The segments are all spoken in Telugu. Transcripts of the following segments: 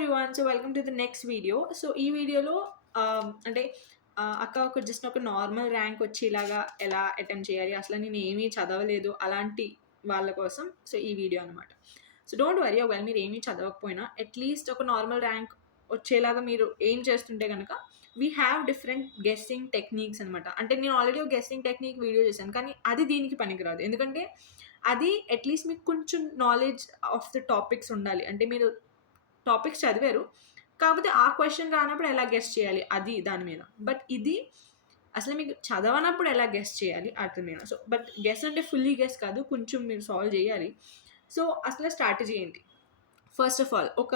Everyone. So welcome to the next video. So ఈ వీడియోలో అంటే అక్క ఒక జస్ట్ ఒక నార్మల్ ర్యాంక్ వచ్చేలాగా ఎలా అటెంప్ట్ చేయాలి? అసలు నేను ఏమీ చదవలేదు అలాంటి వాళ్ళ కోసం సో ఈ వీడియో అనమాట. సో డోంట్ వరీ ఒకవేళ మీరు ఏమీ చదవకపోయినా అట్‌లీస్ట్ ఒక నార్మల్ ర్యాంక్ వచ్చేలాగా మీరు ఏం చేస్తుంటే గనక we have different guessing techniques అనమాట. అంటే నేను ఆల్రెడీ ఒక గెస్సింగ్ టెక్నిక్ వీడియో చేశాను. కానీ అది దీనికి పనికిరాదు. ఎందుకంటే అది అట్‌లీస్ట్ మీకు కొంచెం నాలెడ్జ్ ఆఫ్ ద టాపిక్స్ ఉండాలి. అంటే మీరు టాపిక్స్ చదివారు. కాకపోతే ఆ క్వెషన్ రానప్పుడు ఎలా గెస్ చేయాలి అది దాని మీద. బట్ ఇది అసలు మీకు చదవనప్పుడు ఎలా గెస్ చేయాలి అర్థం మీద. సో బట్ గెస్ అంటే ఫుల్లీ గెస్ కాదు. కొంచెం మీరు సాల్వ్ చేయాలి. సో అసలు స్ట్రాటజీ ఏంటి? ఫస్ట్ ఆఫ్ ఆల్ ఒక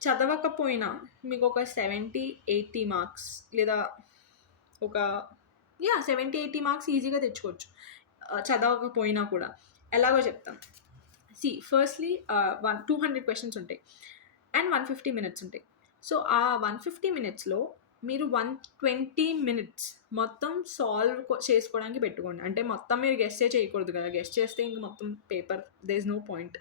చదవకపోయినా మీకు ఒక 70, 80 మార్క్స్ లేదా ఒక 70, 80 మార్క్స్ ఈజీగా తెచ్చుకోవచ్చు. చదవకపోయినా కూడా. ఎలాగో చెప్తాను. ఫస్ట్‌లీ 200 క్వెషన్స్ ఉంటాయి. అండ్ 150 మినిట్స్ ఉంటాయి. సో, ఆ 150 మినిట్స్‌లో మీరు 120 మినిట్స్ మొత్తం సాల్వ్ చేసుకోవడానికి పెట్టుకోండి. అంటే మొత్తం మీరు గెస్సే చేయకూడదు కదా! గెస్ చేస్తే ఇంక మొత్తం paper there is no point.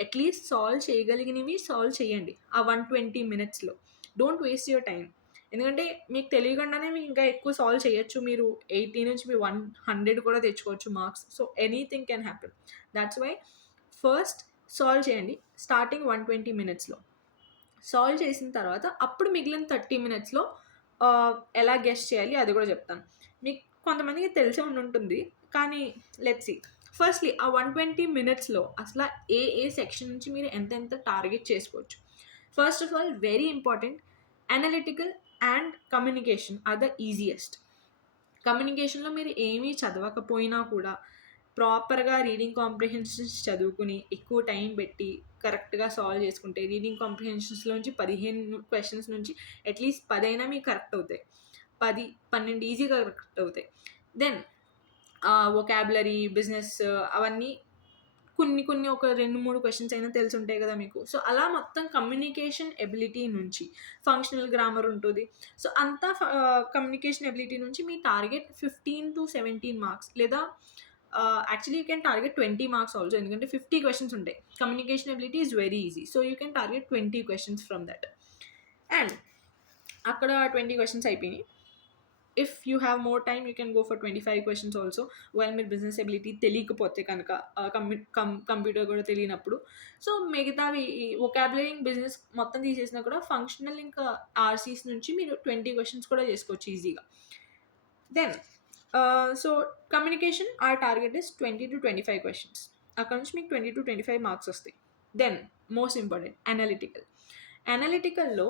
At least solve చేయగలిగినవి సాల్వ్ చేయండి. ఆ 120 మినిట్స్‌లో. Don't waste your time. ఎందుకంటే మీకు తెలియకుండానే మీకు ఇంకా ఎక్కువ సాల్వ్ చేయొచ్చు. మీరు 80 నుంచి మీరు 100 కూడా తెచ్చుకోవచ్చు marks. So, anything can happen. That's why first solve చేయండి. స్టార్టింగ్ 120 మినిట్స్‌లో. సాల్వ్ చేసిన తర్వాత అప్పుడు మిగిలిన 30 మినిట్స్‌లో ఎలా గెస్ చేయాలి అది కూడా చెప్తాను. మీకు కొంతమందికి తెలిసే ఉండుంటుంది. కానీ లెట్స్ సీ. ఫస్ట్‌లీ ఆ 120 మినిట్స్‌లో అసల ఏ సెక్షన్ నుంచి మీరు ఎంతెంత టార్గెట్ చేసుకోవచ్చు. First of all very important analytical and communication or the easiest. కమ్యూనికేషన్‌లో మీరు ఏమీ చదవకపోయినా కూడా ప్రాపర్‌గా రీడింగ్ కాంప్రిహెన్షన్స్ చదువుకుని, ఎక్కువ టైం పెట్టి, కరెక్ట్‌గా సాల్వ్ చేసుకుంటే రీడింగ్ కాంప్రిహెన్షన్స్‌లోంచి 15 క్వెషన్స్ నుంచి అట్‌లీస్ట్ 10 అయినా మీకు కరెక్ట్ అవుతాయి. 10, 12 ఈజీగా కరెక్ట్ అవుతాయి. దెన్ వొకాబులరీ, బిజినెస్ అవన్నీ కొన్ని ఒక 2, 3 క్వెషన్స్ అయినా తెలిసుంటాయి కదా మీకు. సో, అలా మొత్తం కమ్యూనికేషన్ ఎబిలిటీ నుంచి ఫంక్షనల్ గ్రామర్ ఉంటది. సో, అంతా కమ్యూనికేషన్ ఎబిలిటీ నుంచి మీ టార్గెట్ 15-17 మార్క్స్ లేదా actually you can target 20 marks also. ఎందుకంటే 50 క్వెషన్స్ ఉంటాయి. Communication ability is very easy. So, you can target 20 questions from that. And అక్కడ 20 క్వెషన్స్ అయిపోయినాయి. If you have more time you can go for 25 questions also. మీరు బిజినెస్ ఎబిలిటీ తెలియకపోతే కనుక కంప్యూటర్ కూడా తెలియనప్పుడు. సో, మిగతావి వొకాబులరీ, బిజినెస్ మొత్తం తీసేసినా కూడా ఫంక్షనల్ ఇంకా ఆర్‌సీస్ నుంచి మీరు 20 క్వెషన్స్ కూడా చేసుకోవచ్చు ఈజీగా. Then so, communication our target is 20-25 questions. అక్కడ నుంచి మీకు 20-25 మార్క్స్ వస్తాయి. Then most important analytical. అనలిటికల్‌లో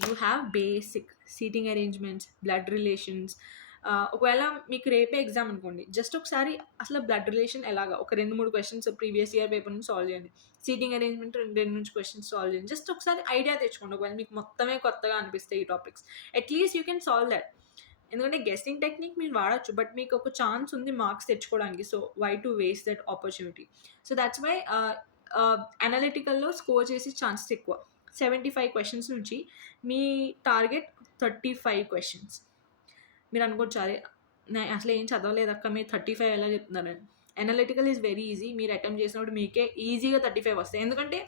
you have basic seating arrangements, blood relations. ఒకవేళ మీకు రేపే ఎగ్జామ్ అనుకోండి. జస్ట్ ఒకసారి అసలు బ్లడ్ రిలేషన్ ఎలాగా ఒక 2, 3 క్వెషన్స్ ప్రీవియస్ ఇయర్ పేపర్ నుంచి సాల్వ్ చేయండి. సీటింగ్ అరేంజ్‌మెంట్ 2 నుంచి క్వెషన్స్ సాల్వ్ చేయండి. జస్ట్ ఒకసారి ఐడియా తెచ్చుకోండి. ఒకవేళ మీకు మొత్తమే కొత్తగా అనిపిస్తాయి ఈ topics. At least you can solve that. ఎందుకంటే గెస్సింగ్ టెక్నిక్ మీరు వాడొచ్చు. బట్ మీకు ఒక ఛాన్స్ ఉంది మార్క్స్ తెచ్చుకోవడానికి. So, why to waste that opportunity? So, that's why అనలిటికల్‌లో స్కోర్ చేసే ఛాన్సెస్ ఎక్కువ. 75 క్వెషన్స్ నుంచి మీ టార్గెట్ 35 క్వెషన్స్. మీరు అనుకోవచ్చు, అరే! అసలు ఏం చదవలేదక్క మీరు 35 ఎలా చెప్తున్నారని. Analytical is very easy. మీరు అటెంప్ట్ చేసినప్పుడు మీకే ఈజీగా 35 వస్తాయి. ఎందుకంటే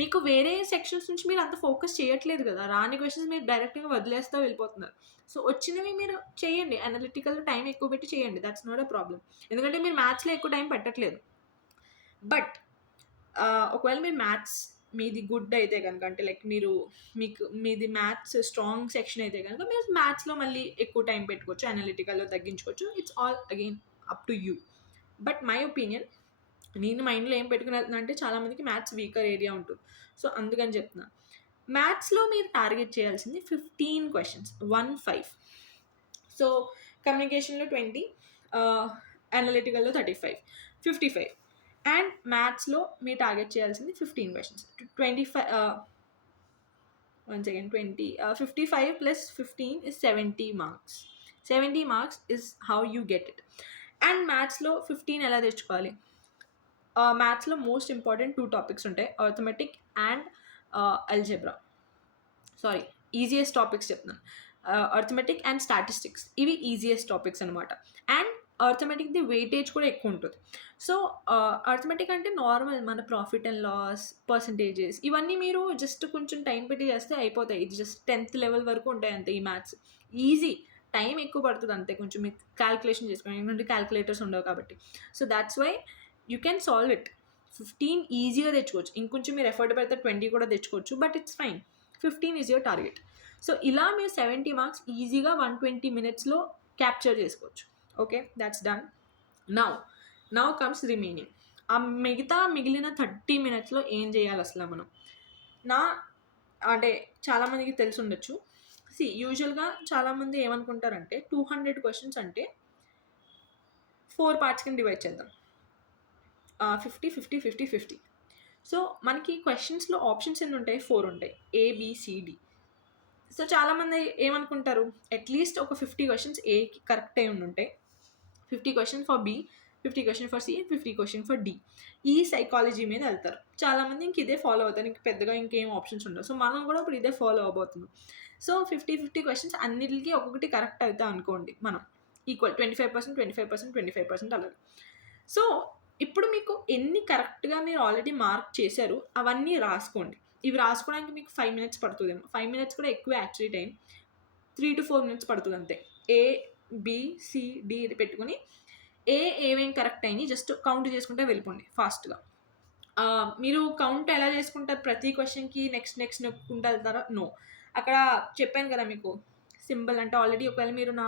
మీకు వేరే సెక్షన్స్ నుంచి మీరు అంత ఫోకస్ చేయట్లేదు కదా! రాని క్వెషన్స్ మీరు డైరెక్ట్‌గా వదిలేస్తా వెళ్ళిపోతున్నారు. సో, వచ్చినవి మీరు చేయండి. అనలిటికల్‌లో టైం ఎక్కువ పెట్టి చేయండి. That's not a problem. ఎందుకంటే మీరు మ్యాథ్స్‌లో ఎక్కువ టైం పెట్టట్లేదు. బట్ ఒకవేళ మీరు మ్యాథ్స్ మీది గుడ్ అయితే గనక, అంటే లైక్ మీది మ్యాథ్స్ స్ట్రాంగ్ సెక్షన్ అయితే గనక మీరు మ్యాథ్స్‌లో మళ్ళీ ఎక్కువ టైం పెట్టుకోవచ్చు. అనలిటికల్‌లో తగ్గించుకోవచ్చు. It's all again up to you. But my opinion, నేను మైండ్‌లో ఏం పెట్టుకొని వెళ్తున్నా అంటే చాలామందికి మ్యాథ్స్ వీకర్ ఏరియా ఉంటుంది. సో, అందుకని చెప్తున్నా. మ్యాథ్స్‌లో మీరు టార్గెట్ చేయాల్సింది 15 క్వెషన్స్. 15. సో, కమ్యూనికేషన్‌లో 20, అనలిటికల్‌లో 35, 55. అండ్ మ్యాథ్స్‌లో మీరు టార్గెట్ చేయాల్సింది 15 questions. 55 plus 15 is 70 marks. 70 marks is how you get it. And మ్యాథ్స్‌లో 15 ఎలా తెచ్చుకోవాలి? మ్యాథ్స్‌లో మోస్ట్ ఇంపార్టెంట్ 2 టాపిక్స్ ఉంటాయి. Arithmetic and algebra. Sorry, easiest topics చెప్తున్నాను. అర్థమెటిక్ అండ్ స్టాటిస్టిక్స్ ఇవి ఈజియెస్ట్ టాపిక్స్ అనమాట. అండ్ అర్థమెటిక్‌ది వెయిటేజ్ కూడా ఎక్కువ ఉంటుంది. సో, అర్థమెటిక్ అంటే నార్మల్ మన ప్రాఫిట్ అండ్ లాస్, పర్సెంటేజెస్ ఇవన్నీ మీరు జస్ట్ కొంచెం టైం పెట్టి చేస్తే అయిపోతాయి. ఇది జస్ట్ 10థ్ లెవెల్ వరకు ఉంటాయి అంతే ఈ మ్యాథ్స్. ఈజీ. టైం ఎక్కువ పడుతది అంతే కొంచెం మీకు కాలిక్యులేషన్ చేసుకోవడం. ఎందుకంటే కాలిక్యులేటర్స్ ఉండవు కాబట్టి. So, that's why you can solve it. 15 ఈజీగా తెచ్చుకోవచ్చు. ఇంకొంచెం మీరు ఎఫర్ట్ పెడితే 20 కూడా తెచ్చుకోవచ్చు. But it's fine. 15 is your target. So, ఇలా మీరు 70 మార్క్స్ ఈజీగా 120 మినిట్స్‌లో క్యాప్చర్ చేసుకోవచ్చు. Okay. Thoughts done. Now comes remaining. ఆ మిగిలిన 30 మినిట్స్‌లో ఏం చేయాలి అసల మనం? అంటే చాలామందికి తెలిసుండొచ్చు. యూజువల్‌గా చాలామంది ఏమనుకుంటారంటే 200 క్వెషన్స్ అంటే 4 పార్ట్స్ కింద డివైడ్ చేద్దాం. 50, 50, 50, 50. సో, మనకి క్వెషన్స్‌లో ఆప్షన్స్ ఎన్ని ఉంటాయి? 4 ఉంటాయి. A, B, C, D. So, చాలామంది ఏమనుకుంటారు అట్‌లీస్ట్ ఒక 50 క్వెషన్స్ ఏకి కరెక్ట్ అయి ఉండుంటాయి. 50 question for B, 50 question for C, 50 question for D. ఈ సైకాలజీ మీద వెళ్తారు. చాలామంది ఇంక ఇదే ఫాలో అవుతారు. ఇంక పెద్దగా ఇంకేం ఆప్షన్స్ ఉండవు. సో, మనం కూడా ఇప్పుడు ఇదే ఫాలో అవ్వబోతున్నాం. సో, 50 క్వెషన్స్ అన్నిటికి ఒక్కొక్కటి కరెక్ట్ అవుతా అనుకోండి మనం. ఈక్వల్ 25%, 25%, 25% అలాగే. సో, ఇప్పుడు మీకు ఎన్ని కరెక్ట్‌గా మీరు ఆల్రెడీ మార్క్ చేశారు అవన్నీ రాసుకోండి. ఇవి రాసుకోవడానికి మీకు 5 మినిట్స్ పడుతుందేమో. 5 మినిట్స్ కూడా ఎక్కువ యాక్చువల్లీ టైం. 3-4 మినిట్స్ పడుతుంది అంతే. ఏ, బి, సి, డి పెట్టుకొని ఏవేం కరెక్ట్ అయినాయి జస్ట్ కౌంట్ చేసుకుంటే వెళ్ళిపోండి ఫాస్ట్‌గా. మీరు కౌంట్ ఎలా చేసుకుంటారు? ప్రతి క్వెషన్‌కి నెక్స్ట్ నొక్కుంటూ వెళ్తారా? నో. అక్కడ చెప్పాను కదా మీకు సింబల్ అంటే ఆల్రెడీ ఒకవేళ మీరు నా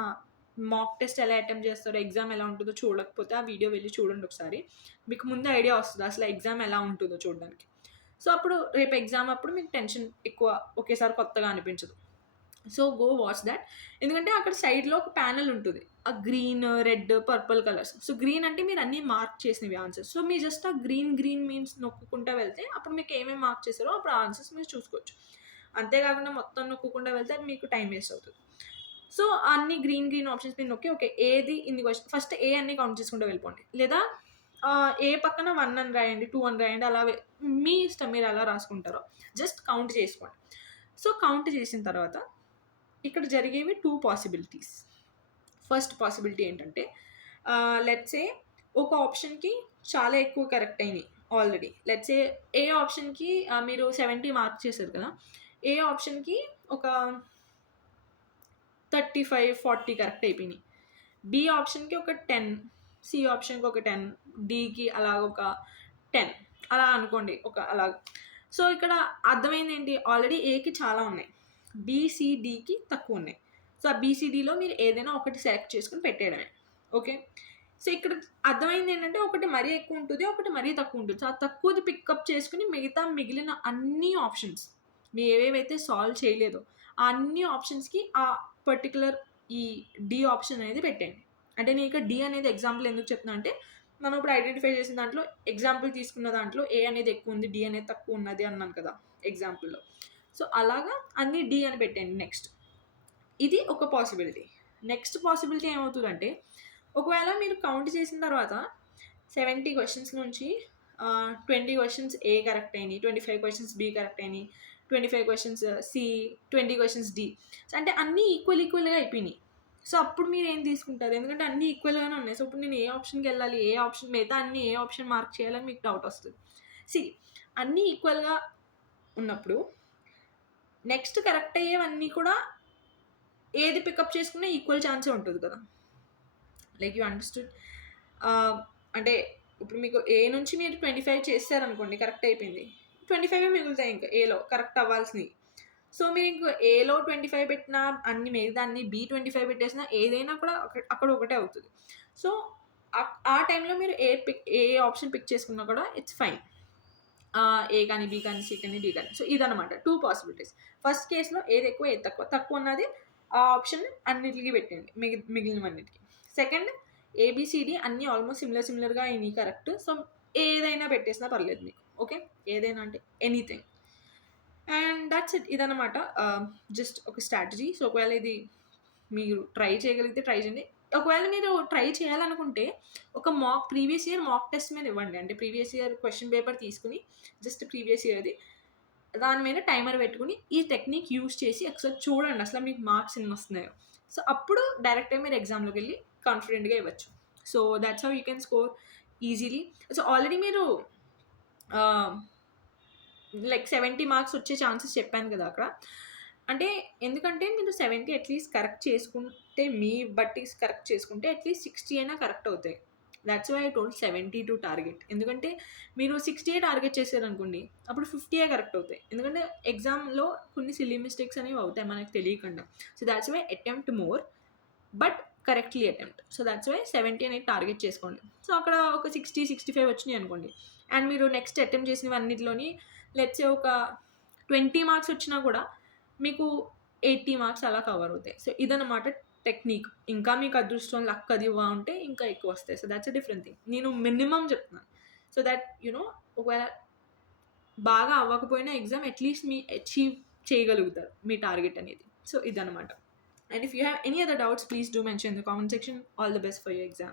మాక్ టెస్ట్ ఎలా అటెంప్ట్ చేస్తారో, ఎగ్జామ్ ఎలా ఉంటుందో చూడకపోతే ఆ వీడియో వెళ్ళి చూడండి ఒకసారి. మీకు ముందే ఐడియా వస్తది అసలు ఎగ్జామ్ ఎలా ఉంటుందో చూడడానికి. సో, అప్పుడు రేపు ఎగ్జామ్ అప్పుడు మీకు టెన్షన్ ఎక్కువ ఒకేసారి కొత్తగా అనిపించదు. So, go watch thought. ఎందుకంటే అక్కడ సైడ్‌లో ఒక ప్యానెల్ ఉంటది. ఆ green, red, purple colours. So, green అంటే మీరు అన్నీ మార్క్ చేసినవి ఆన్సర్స్. సో, మీరు జస్ట్ ఆ గ్రీన్ మీన్స్ నొక్కుకుంటా వెళ్తే అప్పుడు మీకు ఏమేమి మార్క్ చేశారో అప్పుడు ఆన్సర్స్ మీరు చూసుకోవచ్చు. అంతేకాకుండా మొత్తం నొక్కుకుంటా వెళ్తే అది మీకు టైం వేస్ట్ అవుతది. సో, అన్ని గ్రీన్ ఆప్షన్స్ మీద నొక్కి ఓకే. ఏది ఇన్ని క్వెషన్ ఫస్ట్ ఏ అన్ని కౌంట్ చేసుకుంటూ వెళ్ళిపోండి. లేదా ఏ పక్కన 1 అని రాయండి, 2 అని రాయండి. అలా మీ ఇష్టం మీరు ఎలా రాసుకుంటారో జస్ట్ కౌంట్ చేసుకోండి. సో, కౌంట్ చేసిన తర్వాత ఇక్కడ జరిగేవి 2 పాసిబిలిటీస్. ఫస్ట్ పాసిబిలిటీ ఏంటంటే లెట్స్ సే ఒక ఆప్షన్‌కి చాలా ఎక్కువ కరెక్ట్ అయినాయి ఆల్రెడీ. లెట్స్ సే ఏ ఆప్షన్‌కి మీరు 70 మార్క్ చేశారు కదా! ఏ ఆప్షన్‌కి ఒక 35, 40 కరెక్ట్ అయిపోయినాయి. బి ఆప్షన్‌కి ఒక 10, సి ఆప్షన్‌కి ఒక 10, డీకి అలాగ ఒక 10 అలా అనుకోండి. అలాగ. సో, ఇక్కడ అర్థమైంది ఏంటి? ఆల్రెడీ ఏకి చాలా ఉన్నాయి. బి, సి, డీకి తక్కువ ఉన్నాయి. సో, ఆ బి, సి, డీలో మీరు ఏదైనా ఒకటి సెలెక్ట్ చేసుకొని పెట్టేయడమే. ఓకే. సో, ఇక్కడ అర్థమైంది ఏంటంటే ఒకటి మరీ ఎక్కువ ఉంటుంది. ఒకటి మరీ తక్కువ ఉంటుంది. సో, ఆ తక్కువది పికప్ చేసుకొని మిగిలిన అన్ని ఆప్షన్స్ మీరు ఏవేవైతే సాల్వ్ చేయలేదో ఆ అన్ని ఆప్షన్స్‌కి ఆ పర్టిక్యులర్ ఈ డి ఆప్షన్ అనేది పెట్టండి. అంటే నేను ఇక్కడ డి అనేది ఎగ్జాంపుల్ ఎందుకు చెప్తున్నా అంటే మనం ఇప్పుడు ఐడెంటిఫై చేసిన దాంట్లో ఎగ్జాంపుల్ తీసుకున్న దాంట్లో ఏ అనేది ఎక్కువ ఉంది, డి అనేది తక్కువ ఉన్నది అన్నాను కదా ఎగ్జాంపుల్‌లో. సో, అలాగా అన్ని డి అని పెట్టండి నెక్స్ట్. ఇది ఒక పాసిబిలిటీ. నెక్స్ట్ పాసిబిలిటీ ఏమవుతుందంటే ఒకవేళ మీరు కౌంట్ చేసిన తర్వాత 70 క్వెషన్స్ నుంచి 20 క్వెషన్స్ ఏ కరెక్ట్ అయినాయి, 25 క్వెషన్స్ బి కరెక్ట్ అయినాయి, 25 క్వెషన్స్ సి, 20 క్వెషన్స్ డి. అంటే అన్నీ ఈక్వల్‌గా అయిపోయినాయి. సో, అప్పుడు మీరేం తీసుకుంటారు? ఎందుకంటే అన్నీ ఈక్వల్‌గానే ఉన్నాయి. సో, ఇప్పుడు నేను ఏ ఆప్షన్‌కెళ్ళాలి? ఏ ఆప్షన్ మిగతా అన్నీ ఏ ఆప్షన్ మార్క్ చేయాలని మీకు డౌట్ వస్తది. అన్నీ ఈక్వల్‌గా ఉన్నప్పుడు నెక్స్ట్ కరెక్ట్ అయ్యేవన్నీ కూడా ఏది పికప్ చేసుకున్నా ఈక్వల్ ఛాన్సే ఉంటది కదా! Like you understood. అంటే ఇప్పుడు మీకు ఏ నుంచి మీరు 25 చేశారనుకోండి కరెక్ట్ అయిపోయింది. 25 మిగులుతాయి ఇంకా ఏలో కరెక్ట్ అవ్వాల్సినయి. సో, మీరు ఇంక ఏలో 25 పెట్టినా అన్ని మిగతా అన్ని బి 25 పెట్టేసినా ఏదైనా కూడా అక్కడ ఒకటే అవుతది. సో, ఆ టైంలో మీరు ఏ ఆప్షన్ పిక్ చేసుకున్నా కూడా ఇట్స్ ఫైన్. ఏ కానీ, బి కానీ, సి కానీ, డి కానీ. సో, ఇదనమాట 2 పాసిబిలిటీస్. ఫస్ట్ కేస్‌లో ఏది ఎక్కువ, ఏది తక్కువ. తక్కువ ఉన్నది ఆ ఆప్షన్ అన్నిటికి పెట్టండి మిగిలినవన్నిటికి. సెకండ్ ఏబీసీడీ అన్నీ ఆల్మోస్ట్ సిమిలర్‌గా అయినాయి కరెక్ట్. సో, ఏదైనా పెట్టేసినా పర్లేదు మీకు. ఓకే. ఏదైనా అంటే ఎనీథింగ్. And that's it. ఇదనమాట జస్ట్ ఒక స్ట్రాటజీ. సో, ఒకవేళ ఇది మీరు ట్రై చేయగలిగితే ట్రై చేయండి. ఒకవేళ మీరు ట్రై చేయాలనుకుంటే ఒక ప్రీవియస్ ఇయర్ మాక్ టెస్ట్ మీద ఇవ్వండి. అంటే ప్రీవియస్ ఇయర్ క్వెషన్ పేపర్ తీసుకొని జస్ట్ ప్రీవియస్ ఇయర్‌ది దాని మీద టైమర్ పెట్టుకొని ఈ టెక్నిక్ యూజ్ చేసి ఒకసారి చూడండి అసలు మీకు మార్క్స్ ఎన్ని వస్తున్నాయో. సో, అప్పుడు డైరెక్ట్‌గా మీరు ఎగ్జామ్‌లోకి వెళ్ళి కాన్ఫిడెంట్‌గా ఇవ్వచ్చు. So that's how you can score easily. So already మీరు లైక్ 70 మార్క్స్ వచ్చే ఛాన్సెస్ చెప్పాను కదా అక్కడ. అంటే ఎందుకంటే మీరు 70 అట్లీస్ట్ కరెక్ట్ చేసుకుంటే, మీ బట్టి కరెక్ట్ చేసుకుంటే అట్లీస్ట్ 60 అయినా కరెక్ట్ అవుతాయి. That's why I told 70 to target. ఎందుకంటే మీరు 60 టార్గెట్ చేశారనుకోండి, అప్పుడు 50 కరెక్ట్ అవుతాయి. ఎందుకంటే ఎగ్జామ్‌లో కొన్ని సిల్లీ మిస్టేక్స్ అనేవి అవుతాయి మనకు తెలియకుండా. So that's why attempt more but correctly attempt. So that's why 70 అనేది టార్గెట్ చేసుకోండి. సో అక్కడ ఒక 60, 65 వచ్చినాయి అనుకోండి, అండ్ మీరు నెక్స్ట్ అటెంప్ట్ చేసినవన్నిటిలోని లెట్స్ సే ఒక 20 మార్క్స్ వచ్చినా కూడా మీకు 80 మార్క్స్ అలా కవర్ అవుతాయి. సో ఇదనమాట టెక్నిక్. ఇంకా మీకు అదృష్టం, లక్ అది బాగుంటే ఇంకా ఎక్కువ వస్తాయి. So that's a different thing. నేను మినిమమ్ చెప్తున్నాను. సో దట్ ఒకవేళ బాగా అవ్వకపోయినా ఎగ్జామ్ అట్లీస్ట్ మీ అచీవ్ చేయగలుగుతారు మీ టార్గెట్ అనేది. సో ఇదనమాట. And if you have any other doubts, please do mention in the comment section. All the best for your exam.